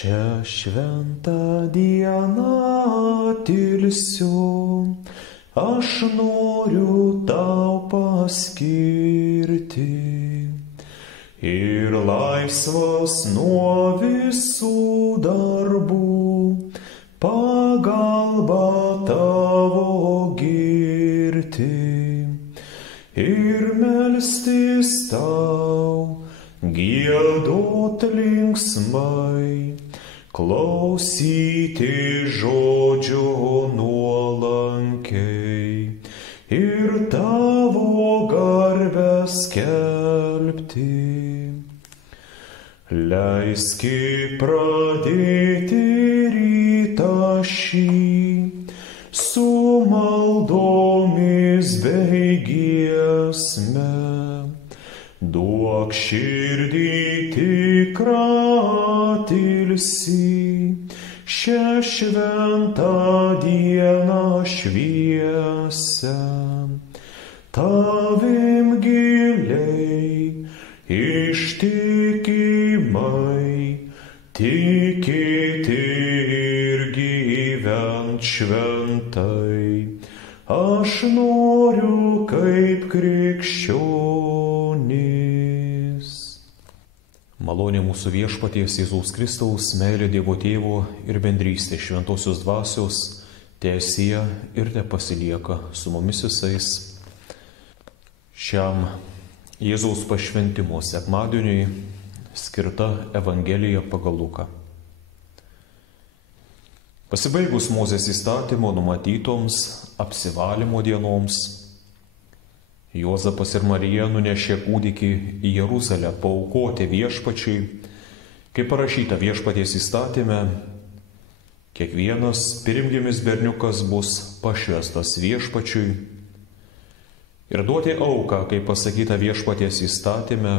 Šią šventą dieną tilsiu, aš noriu tau paskirti ir laisvas nuo visų darbų pagalbą tavo girti ir melstis tau, giedot linksmai, klausyti žodžio nuolankiai ir tavo garbę skelbti. Leiski pradėti rytą šį su maldomis bei giesme. Duok širdį tikrą tilsį, šią šventą dieną šviesią. Tavim giliai, ištikimai, tikėti ir gyvent šventai. Aš noriu kaip krikščionis. Malonė mūsų viešpaties Jėzaus Kristaus, meilė Dievo Tėvo ir bendrystė šventosios dvasios teesie ir tepasilieka su mumis visais. Šiam Jėzaus pašventimo sekmadieniui skirta Evangelija pagal Luką. Pasibaigus Mozės įstatymo numatytoms apsivalymo dienoms, Juozapas ir Marija nunešė kūdikį į Jeruzalę paaukoti viešpačiui, kaip parašyta viešpaties įstatyme, kiekvienas pirmgimis berniukas bus pašvęstas viešpačiui ir duoti auką, kaip pasakyta viešpaties įstatyme,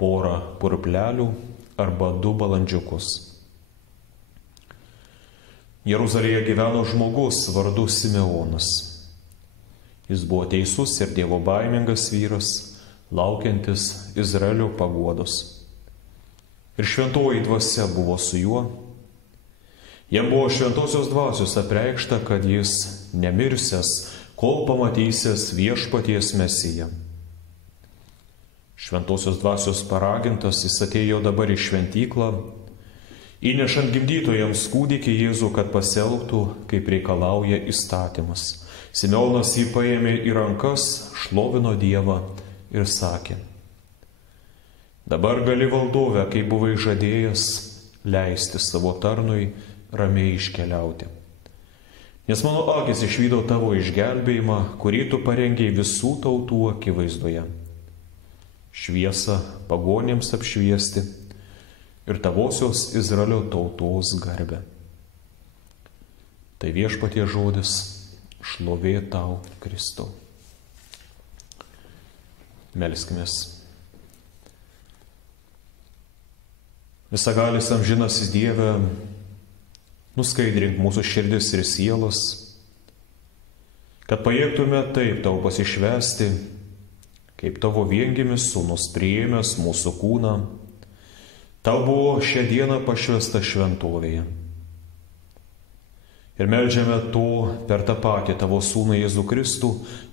porą purplelių arba 2 balandžiukus. Jeruzalėje gyveno žmogus vardu Simeonas. Jis buvo teisus ir Dievo baimingas vyras, laukiantis Izraelio paguodos. Ir šventoji dvasia buvo su juo. Jam buvo šventosios dvasios apreikšta, kad jis nemirsęs, kol pamatysės viešpaties Mesiją. Šventosios dvasios paragintas jis atėjo dabar į šventyklą, įnešant gimdytojams kūdikį Jėzų, kad pasielgtų, kaip reikalauja įstatymas. Simeonas jį paėmė į rankas, šlovino Dievą ir sakė: dabar gali valdove, kaip buvai žadėjęs, leisti savo tarnui ramiai iškeliauti. Nes mano akis išvydo tavo išgelbėjimą, kurį tu parengei visų tautų akivaizdoje. Šviesą pagonėms apšviesti ir tavosios Izraelio tautos garbę. Tai viešpatie žodis, šlovė tau, Kristau. Melskimės. Visagalis amžinasis Dieve, nuskaidrink mūsų širdis ir sielas, kad pajėgtume taip tau pasišvęsti, kaip tavo viengimis sūnus priėmęs mūsų kūną, tau buvo šią dieną pašvęsta šventovėje. Ir meldžiame to per tą patį tavo sūnų Jėzų Kristų,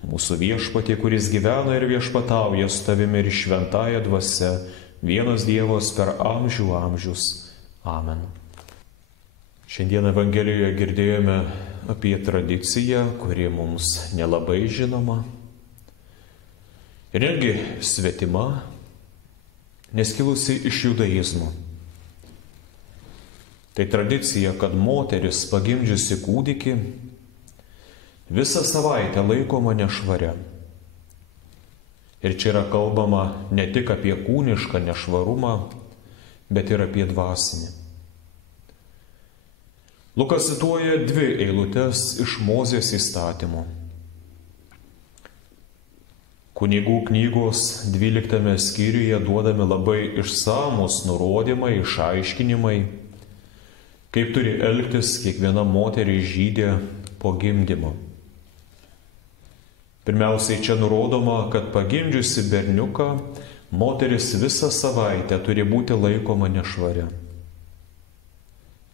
mūsų viešpatį, kuris gyvena ir viešpatauja su tavimi ir šventąja dvasia, vienas Dievas per amžių amžius. Amen. Šiandien Evangelijoje girdėjome apie tradiciją, kuri mums nelabai žinoma ir netgi svetima, neskilusi iš judaizmo. Tai tradicija, kad moteris pagimdžiusi kūdikį visą savaitę laikoma nešvaria. Ir čia yra kalbama ne tik apie kūnišką nešvarumą, bet ir apie dvasinį. Lukas cituoja 2 eilutes iš Mozės įstatymo. Kunigų knygos 12 skyriuje duodami labai išsamus nurodymai, išaiškinimai, kaip turi elgtis kiekviena moteris žydė po gimdymo. Pirmiausiai čia nurodoma, kad pagimdžiusi berniuką moteris visą savaitę turi būti laikoma nešvaria.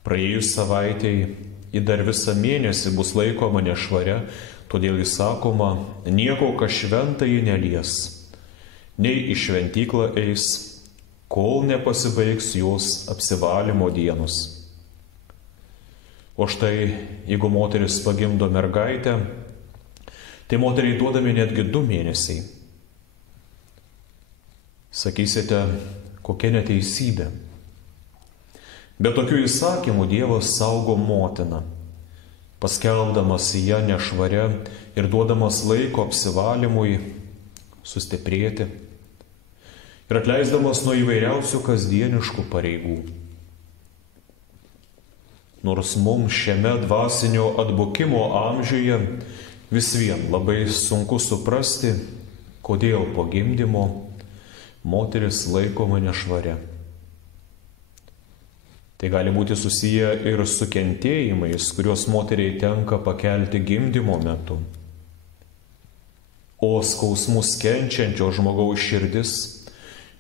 Praėjus savaitėjai į dar visą mėnesį bus laikoma nešvaria, todėl įsakoma, nieko, kas šventąjį nelies, nei į šventyklą eis, kol nepasibaigs jos apsivalymo dienos. O štai, jeigu moteris pagimdo mergaitę, tai moteriai duodami netgi 2 mėnesiai. Sakysite, kokia neteisybė. Be tokių įsakymų Dievas saugo motiną, paskelbdamas ją nešvaria ir duodamas laiko apsivalymui sustiprėti ir atleisdamas nuo įvairiausių kasdieniškų pareigų. Nors mums šiame dvasinio atbukimo amžiuje vis vien labai sunku suprasti, kodėl po gimdymo moteris laikoma nešvaria. Tai gali būti susiję ir su kentėjimais, kuriuos moteriai tenka pakelti gimdymo metu. O skausmus kenčiančio žmogaus širdis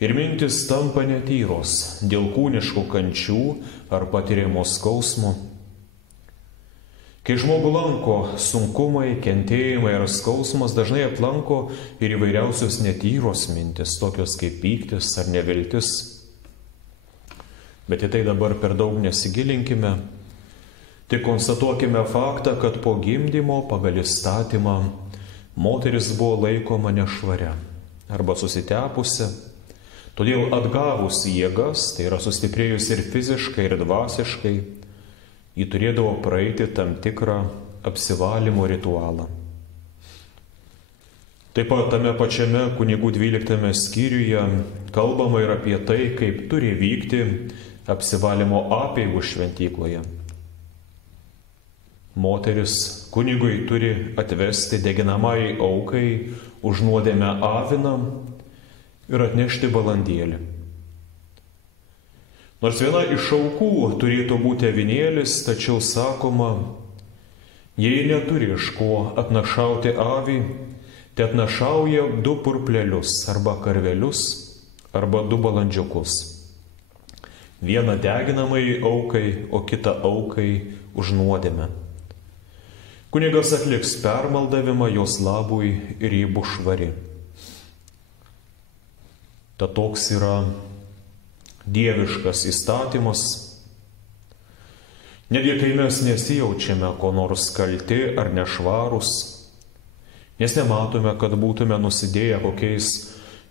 ir mintis tampa netyros dėl kūniškų kančių ar patiriamo skausmo. Kai žmogų lanko sunkumai, kentėjimai ar skausmas, dažnai aplanko ir įvairiausios netyros mintis, tokios kaip pyktis ar neviltis. Bet į tai dabar per daug nesigilinkime, tik konstatuokime faktą, kad po gimdymo pagal įstatymą moteris buvo laikoma nešvaria arba susitepusi, todėl atgavus jėgas, tai yra sustiprėjus ir fiziškai, ir dvasiškai, ji turėdavo praeiti tam tikrą apsivalymo ritualą. Taip pat tame pačiame kunigų 12 skyriuje kalbama ir apie tai, kaip turi vykti apsivalymo apeigų šventykloje. Moteris kunigui turi atvesti deginamai aukai už nuodėmę aviną ir atnešti balandėlį. Nors viena iš aukų turėtų būti avinėlis, tačiau sakoma, jei neturi iš ko atnašauti avį, te atnašauja 2 purplelius arba karvelius arba 2 balandžiukus. Vieną deginamai aukai, o kitą aukai už nuodėmę. Kunigas atliks permaldavimą jos labui ir ji bus švari. Tad toks yra dieviškas įstatymas. Netgi kai mes nesijaučiame ko nors kalti ar nešvarus, nes nematome, kad būtume nusidėję kokiais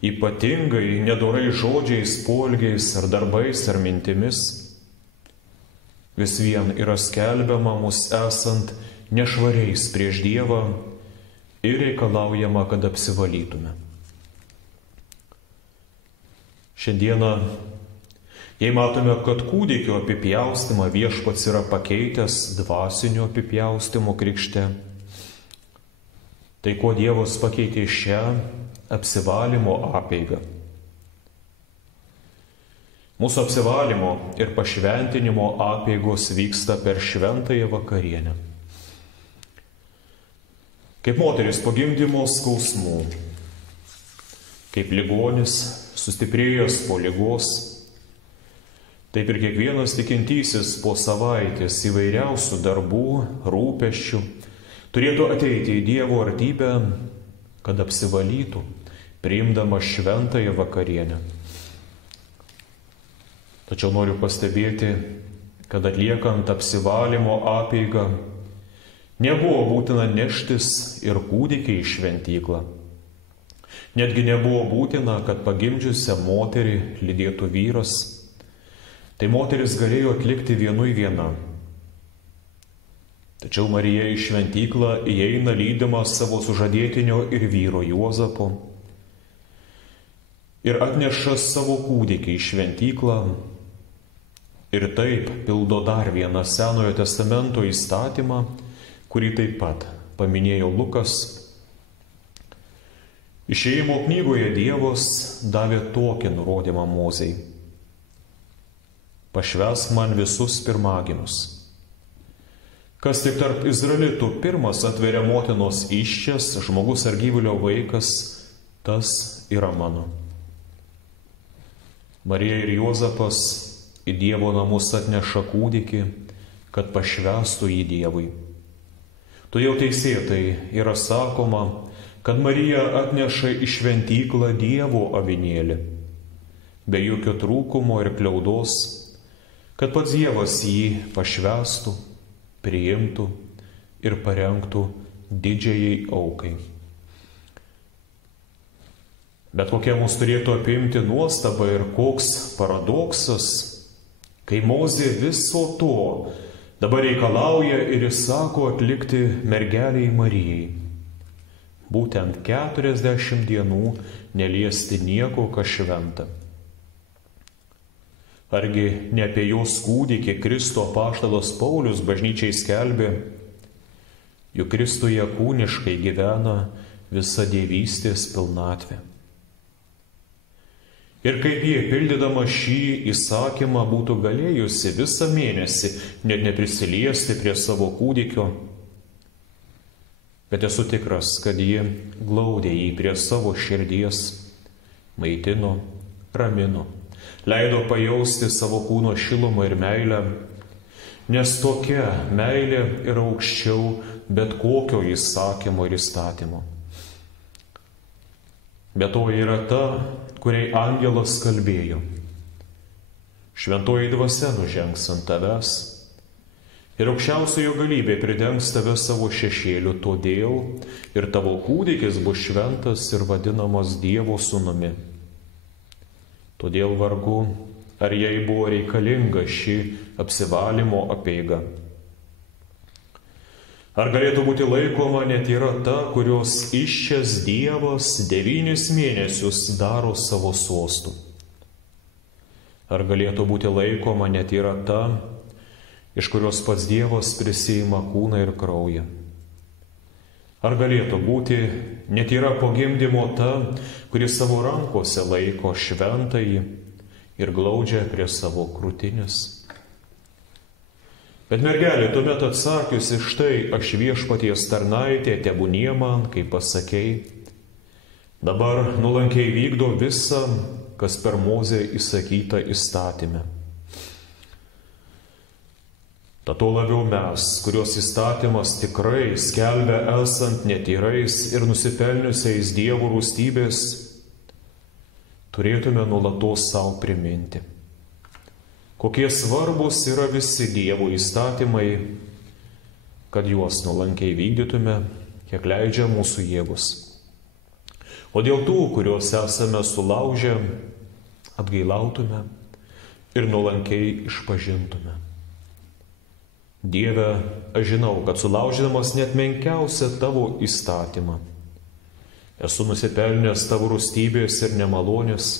ypatingai nedorai žodžiais, poelgiais ar darbais ar mintimis, vis vien yra skelbiama mus esant nešvariais prieš Dievą ir reikalaujama, kad apsivalytume. Šiandieną, jei matome, kad kūdikio apipjaustymą Viešpats yra pakeitęs dvasinio apipjaustymo krikšte, tai ko Dievas pakeitė šią apsivalymo apeigą? Mūsų apsivalymo ir pašventinimo apeigos vyksta per šventąją vakarienę. Kaip moteris po gimdymo skausmų, kaip ligonis sustiprėjęs po ligos, taip ir kiekvienas tikintysis po savaitės įvairiausių darbų, rūpesčių turėtų ateiti į Dievo artybę, kad apsivalytų, priimdama šventąją vakarienę. Tačiau noriu pastebėti, kad atliekant apsivalymo apeigą nebuvo būtina neštis ir kūdikį į šventyklą. Netgi nebuvo būtina, kad pagimdžiusią moterį lydėtų vyras. Tai moteris galėjo atlikti vienui viena. Tačiau Marija į šventyklą įeina lydima savo sužadėtinio ir vyro Juozapo ir atneša savo kūdikį į šventyklą ir taip pildo dar vieną Senojo testamento įstatymą, kurį taip pat paminėjo Lukas. Išėjimo knygoje Dievas davė tokį nurodymą Mozei: pašvęsk man visus pirmagimius. Kas tik tarp izraelitų pirmas atveria motinos įsčias, žmogus ar gyvulio vaikas, tas yra mano. Marija ir Juozapas į Dievo namus atneša kūdikį, kad pašvęstų jį Dievui. Todėl teisėtai yra sakoma, kad Marija atneša į šventyklą Dievo avinėlį, be jokio trūkumo ir kliaudos, kad pats Dievas jį pašvęstų, priimtų ir parengtų didžiajai aukai. Bet kokia mus turėtų apimti nuostaba ir koks paradoksas, kai Mozė viso to dabar reikalauja ir įsako atlikti mergeliai Marijai. Būtent 40 dienų neliesti nieko, kas šventa. Argi ne apie jos kūdikį Kristų apaštalas Paulius bažnyčiai skelbė, juk Kristuje kūniškai gyvena visa dievystės pilnatvė. Ir kaip jie, pildydama šį įsakymą, būtų galėjusi visą mėnesį net neprisiliesti prie savo kūdikio, bet esu tikras, kad ji glaudė jį prie savo širdies, maitino, ramino, leido pajausti savo kūno šilumą ir meilę, nes tokia meilė yra aukščiau bet kokio įsakymo ir įstatymo. Bet to yra ta, kuriai angelas kalbėjo: šventoji dvasia nužengs ant tavęs ir aukščiausiojo galybė pridengs tave savo šešėliu, todėl ir tavo kūdikis bus šventas ir vadinamas Dievo sūnumi. Todėl vargu, ar jai buvo reikalinga ši apsivalymo apeiga. Ar galėtų būti laikoma netyra ta, kurios iščias Dievas 9 mėnesius daro savo sostu? Ar galėtų būti laikoma netyra ta, iš kurios pats Dievas prisiima kūną ir kraują? Ar galėtų būti netyra po gimdymo ta, kuri savo rankose laiko šventąjį ir glaudžia prie savo krūtinės? Bet mergelė tuomet atsakiusi: štai aš viešpaties tarnaitė, tebūnie man, kaip pasakei. Dabar nuolankiai vykdo visą, kas per Mozę įsakyta įstatyme. Tad to labiau mes, kurios įstatymas tikrai skelbia esant netyrais ir nusipelniusiais Dievo rūstybės, turėtume nuolatos savo priminti, kokie svarbus yra visi Dievo įstatymai, kad juos nuolankiai vykdytume, kiek leidžia mūsų jėgos. O dėl tų, kuriuos esame sulaužę, atgailautume ir nuolankiai išpažintume. Dieve, aš žinau, kad sulaužydamas net menkiausią tavo įstatymą, esu nusipelnęs tavo rūstybės ir nemalonės,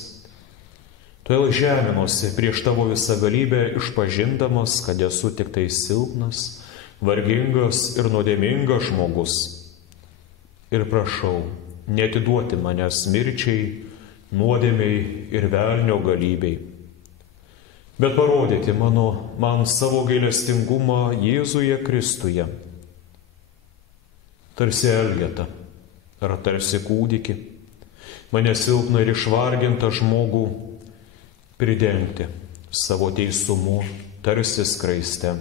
todėl žeminuosi prieš tavo visą galybę, išpažindamas, kad esu tik tai silpnas, vargingas ir nuodėmingas žmogus. Ir prašau, neatiduoti manęs mirčiai, nuodėmiai ir velnio galybei, bet parodyti man savo gailestingumą Jėzuje Kristuje, tarsi elgetą ar tarsi kūdikį, mane silpną ir išvargintą žmogų pridengti savo teisumu, tarsi skraiste.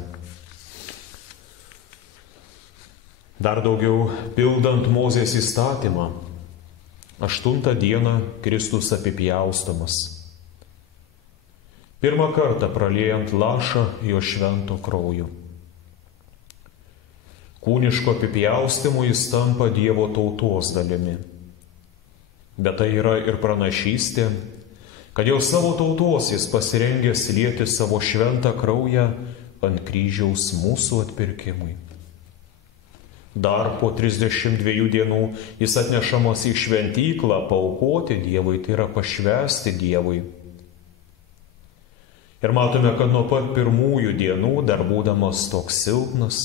Dar daugiau, pildant Mozės įstatymą, 8 dieną Kristus apipjaustomas. Pirmą kartą praliejant lašą jo švento krauju. Kūniško apipjaustimu jis tampa Dievo tautos dalimi. Bet tai yra ir pranašystė, kad jau savo tautos jis pasirengęs lieti savo šventą kraują ant kryžiaus mūsų atpirkimui. Dar po 32 dienų jis atnešamas į šventyklą paaukoti Dievui, tai yra pašvęsti Dievui. Ir matome, kad nuo pat pirmųjų dienų, dar būdamas toks silpnas,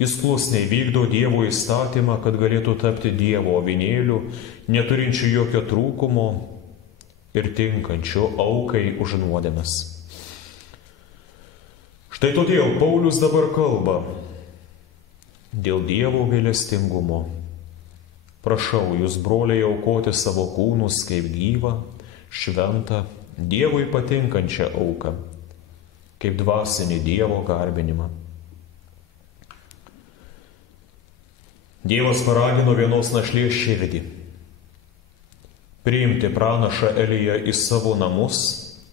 jis klusniai vykdo Dievo įstatymą, kad galėtų tapti Dievo avinėliu, neturinčiu jokio trūkumo ir tinkančiu aukai už nuodėmes. Štai todėl Paulius dabar kalba dėl Dievo gailestingumo. Prašau jūs, broliai, aukoti savo kūnus kaip gyvą, šventą, Dievui patinkančią auką, kaip dvasinį Dievo garbinimą. Dievas paragino vienos našlės širdį priimti pranašą Eliją į savo namus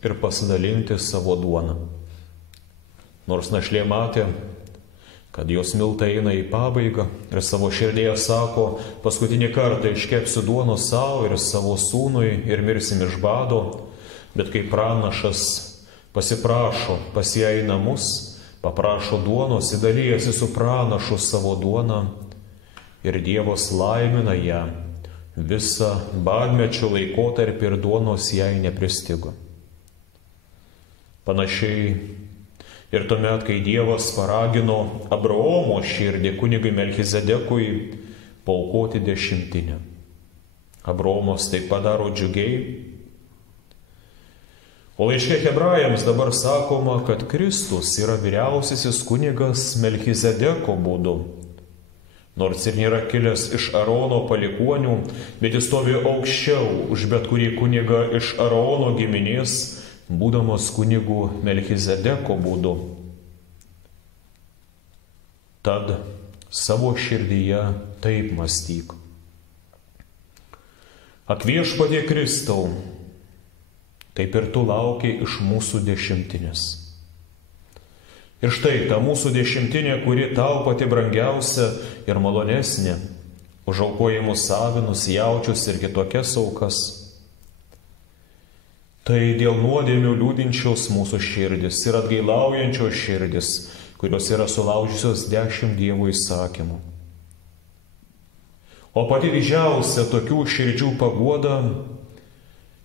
ir pasidalinti savo duoną. Nors našlė matė, kad jos miltai eina į pabaigą ir savo širdėje sako, paskutinį kartą iškepsiu duonos savo ir savo sūnui ir mirsim iš bado, bet kai pranašas pasiprašo pas ją į namus, paprašo duonos, įdalijasi su pranašu savo duoną ir Dievas laimina ją visą badmečio laikotarpį ir duonos jai nepristigo. Panašiai ir tuomet, kai Dievas paragino Abraomo širdį kunigui Melchizedekui paaukoti 10. Abraomas tai padaro džiugiai. O laiške Hebrajams dabar sakoma, kad Kristus yra vyriausiasis kunigas Melchizedeko būdu. Nors ir nėra kilęs iš Arono palikuonių, bet jis stovi aukščiau už bet kurį kunigą iš Arono giminės, būdamas kunigų Melchizedeko būdu. Tad savo širdyje taip mąstyk. Ak viešpatie Kristau, taip ir tu laukiai iš mūsų dešimtinės. Ir štai ta mūsų dešimtinė, kuri tau pati brangiausia ir malonesnė, už aukojimus avinus, jaučius ir kitokias aukas. Tai dėl nuodėmių liūdinčios mūsų širdis ir atgailaujančios širdis, kurios yra sulaužiusios 10 Dievo įsakymų. O pati didžiausia tokių širdžių paguoda,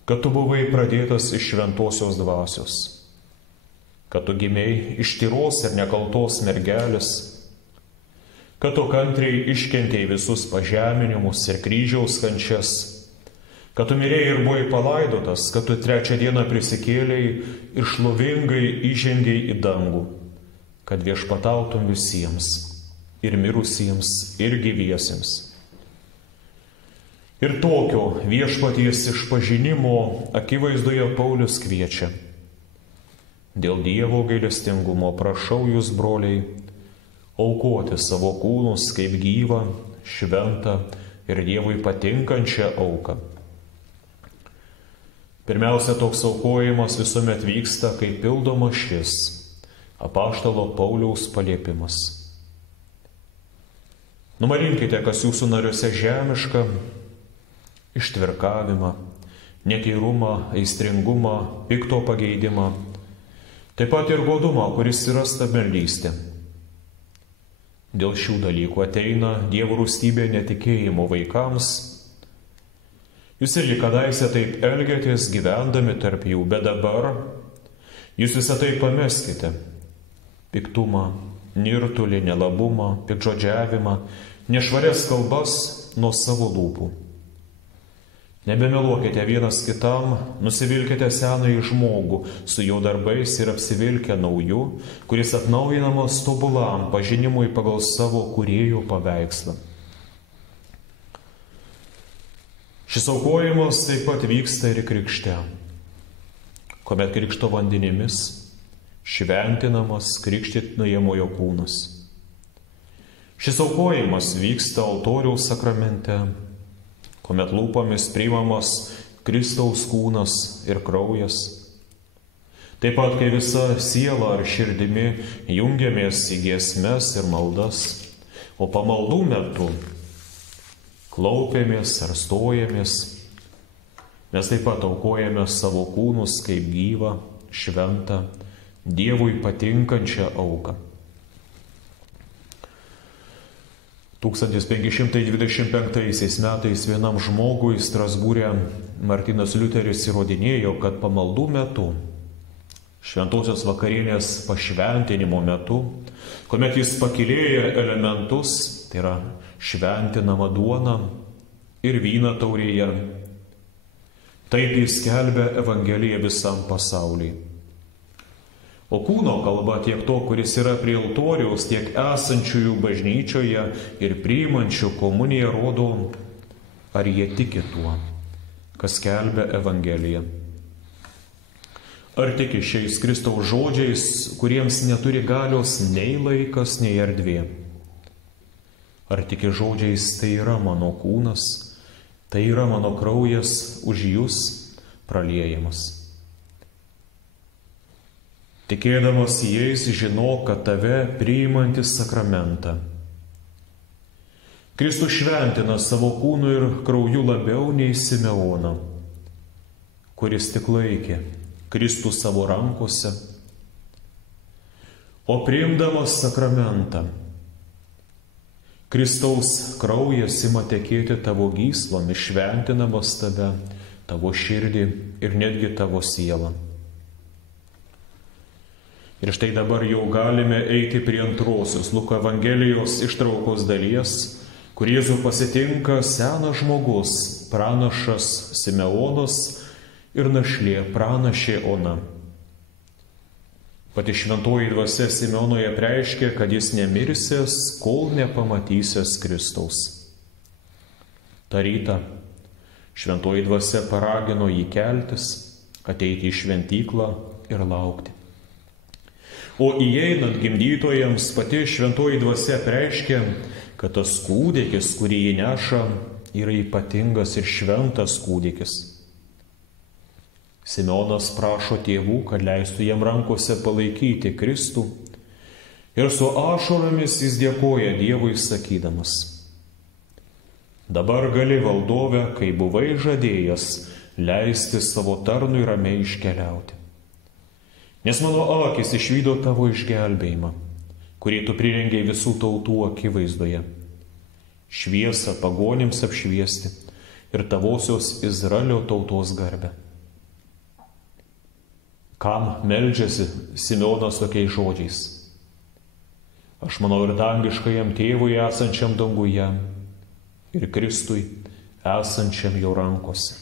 kad tu buvai pradėtas iš šventosios dvasios, kad tu gimei iš tyros ir nekaltos mergelės, kad tu kantriai iškentėjai visus pažeminimus ir kryžiaus kančias, kad tu mirėjai ir buvai palaidotas, kad tu 3 dieną prisikėlei ir šlovingai įžengei į dangų, kad viešpatautum visiems, ir mirusiems, ir gyviesiems. Ir tokio viešpaties išpažinimo akivaizdoje Paulius kviečia. Dėl Dievo gailestingumo prašau jūs, broliai, aukoti savo kūnus kaip gyvą, šventą ir Dievui patinkančią auką. Pirmiausia, toks aukojimas visuomet vyksta, kai pildoma šis apaštalo Pauliaus paliepimas. Numarinkite, kas jūsų nariuose žemiška, ištvirkavimą, nekeirumą, aistringumą, pikto pageidimą, taip pat ir godumą, kuris yra stabmeldystė. Dėl šių dalykų ateina Dievo rūstybė netikėjimo vaikams. Jūs irgi kadaise taip elgėtės gyvendami tarp jų, bet dabar jūs visą tai pameskite. Piktumą, nirtulį, nelabumą, piktžodžiavimą, nešvarias kalbas nuo savo lūpų. Nebemeluokite vienas kitam, nusivilkite senąjį žmogų su jo darbais ir apsivilkę nauju, kuris atnaujinamas tobulam pažinimui pagal savo kūrėjo paveikslą. Šis aukojimas taip pat vyksta ir krikšte, kuomet krikšto vandenimis šventinamas krikštytojamojo kūnas. Šis aukojimas vyksta altoriaus sakramente, kuomet lūpomis priimamas Kristaus kūnas ir kraujas. Taip pat, kai visa siela ar širdimi jungiamės į giesmes ir maldas, o pamaldų metu klaupiamės ar stojamės, mes taip pat aukojame savo kūnus kaip gyvą, šventą, Dievui patinkančią auką. 1525 metais vienam žmogui Strasbūre Martynas Liuteris įrodinėjo, kad pamaldų metu, šventosios vakarienės pašventinimo metu, kuomet jis pakylėja elementus, tai yra šventinama duona ir vyną taurėje, taip jis skelbia Evangeliją visam pasauliui. O kūno kalba tiek to, kuris yra prie altoriaus, tiek esančiųjų bažnyčioje ir priimančių komuniją rodo, ar jie tiki tuo, kas skelbia Evangeliją. Ar tiki šiais Kristaus žodžiais, kuriems neturi galios nei laikas, nei erdvė? Ar tiki žodžiais, tai yra mano kūnas, tai yra mano kraujas už jūs praliejamas? Tikėdamas jais, žinok, kad tave priimantis sakramentą Kristus šventina savo kūnu ir krauju labiau nei Simeoną, kuris tik laikė Kristų savo rankose, o priimdamas sakramentą Kristaus kraujas ima tekėti tavo gyslomis, šventinamas tave, tavo širdį ir netgi tavo sielą. Ir štai dabar jau galime eiti prie antrosios Luko Evangelijos ištraukos dalies, kur Jėzų pasitinka senas žmogus, pranašas Simeonas ir našlė pranašė Ona. Pati šventoji dvasia Simeonoje apreiškė, kad jis nemirsės, kol nepamatysės Kristaus. Ta rytą šventoji dvasia paragino jį keltis, ateiti į šventyklą ir laukti. O įeinant gimdytojams pati šventoji dvasia apreiškė, kad tas kūdikis, kurį jį neša, yra ypatingas ir šventas kūdikis. Simeonas prašo tėvų, kad leistų jam rankose palaikyti Kristų, ir su ašaromis jis dėkoja Dievui sakydamas: dabar gali, valdove, kai buvai žadėjęs, leisti savo tarnui ramiai iškeliauti. Nes mano akis išvydo tavo išgelbėjimą, kurį tu prirengiai visų tautų akivaizdoje, šviesą pagonims apšviesti ir tavosios Izraelio tautos garbę. Kam meldžiasi Simeonas tokiais žodžiais? Aš manau, ir dangiškajam tėvui esančiam danguje, ir Kristui esančiam jo rankose.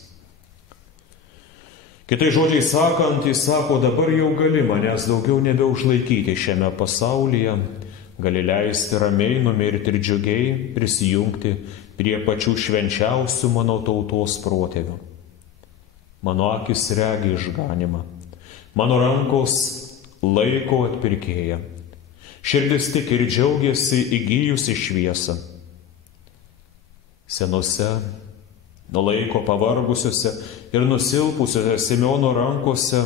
Kitai žodžiai sakant, jis sako, dabar jau gali manęs daugiau nebeužlaikyti šiame pasaulyje, gali leisti ramiai numirti ir džiugiai prisijungti prie pačių švenčiausių mano tautos protėvių. Mano akis regi išganimą, mano rankos laiko atpirkėją, širdis tik ir džiaugiasi įgijusi šviesą. Senose, nuo laiko pavargusiuose ir nusilpusiuose Simeono rankose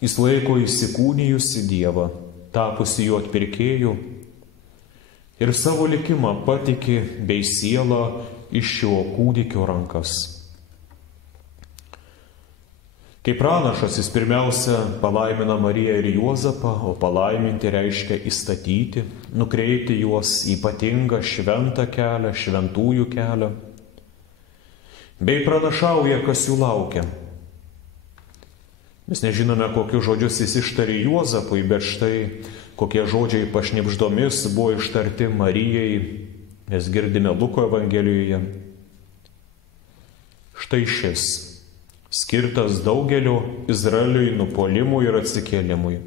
jis laiko įsikūnijusi Dievą, tapusi jo atpirkėju, ir savo likimą patiki bei sielą iš šio kūdikio rankas. Kaip pranašas jis pirmiausia palaimina Mariją ir Juozapą, o palaiminti reiškia įstatyti, nukreipti juos į ypatingą šventą kelią, šventųjų kelią, bei pranašauja, kas jų laukia. Mes nežinome, kokius žodžius jis ištarė Juozapui, bet štai kokie žodžiai pašnibždomis buvo ištarti Marijai, mes girdime Luko Evangelijoje. Štai šis, skirtas daugelio Izraeliui nupuolimui ir atsikėlimui.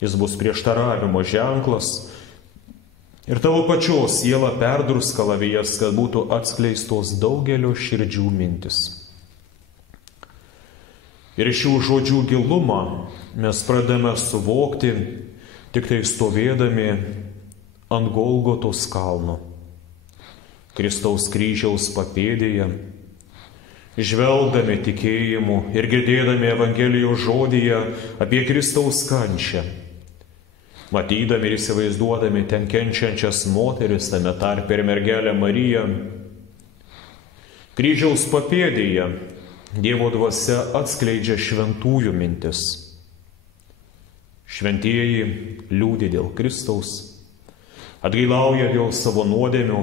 Jis bus prieštaravimo ženklas ir tavo pačios siela perdurs kalavijas, kad būtų atskleistos daugelio širdžių mintis. Ir šių žodžių gilumą mes pradame suvokti tik tai stovėdami ant Golgotos kalno, Kristaus kryžiaus papėdėje, žvelgdami tikėjimu ir girdėdami Evangelijos žodyje apie Kristaus kančią, matydami ir įsivaizduodami ten kenčiančias moteris, tame tarpe ir mergelę Mariją. Kryžiaus papėdėje Dievo dvasia atskleidžia šventųjų mintis. Šventieji liūdi dėl Kristaus, atgailauja dėl savo nuodėmių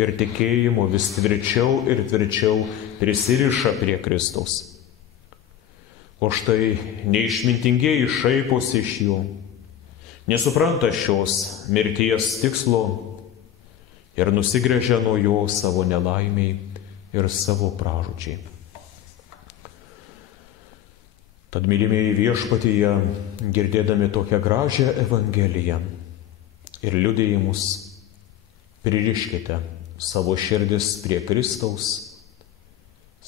ir tikėjimo vis tvirčiau ir tvirčiau prisiriša prie Kristaus. O štai neišmintingieji šaiposi iš jo, nesupranta šios mirties tikslo ir nusigręžia nuo jo savo nelaimiai ir savo pražūčiai. Tad, mylimieji, viešpatyje, girdėdami tokią gražią Evangeliją ir liudijimus, pririškite savo širdis prie Kristaus,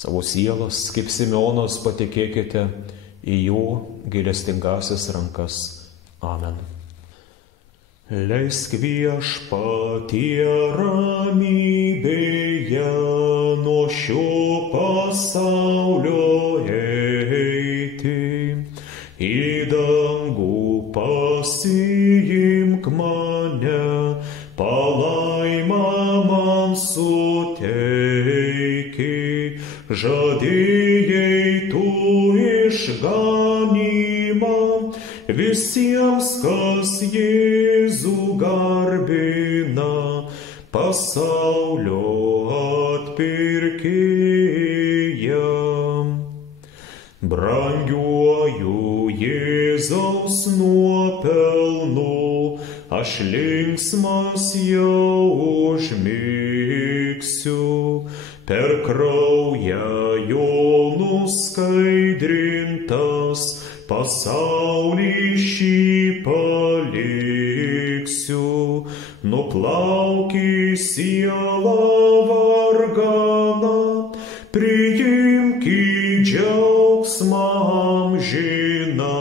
Savo sielas, kaip Simeonas, patikėkite į jo gailestingąsias rankas. Amen. Leisk Viešpatie ramybėje nuo šio pasaulio eiti, į dangų pasiimk mane, palaimą man suteiki, žadėjai tu išganymą visiems, kas Jėzų garbina, pasaulio atpirkėjam. Brangiuoju Jėzaus nuopelnu, aš linksmas jau užmigsiu, per kraują jo nuskaidrintas, pasaulį šį paliksiu, nuplauki sielą varganą, priimk į džiaugsmą amžiną,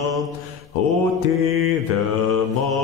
o Tėve mano.